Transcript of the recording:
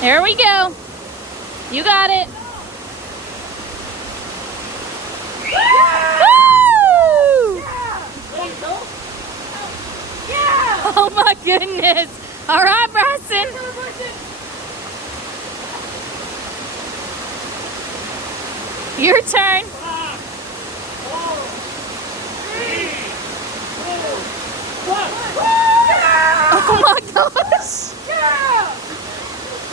There we go. You got it. Woo! Yeah! Oh my goodness. All right, Bryson. Your turn. 5, 4, 3, 2, 1. Oh my gosh.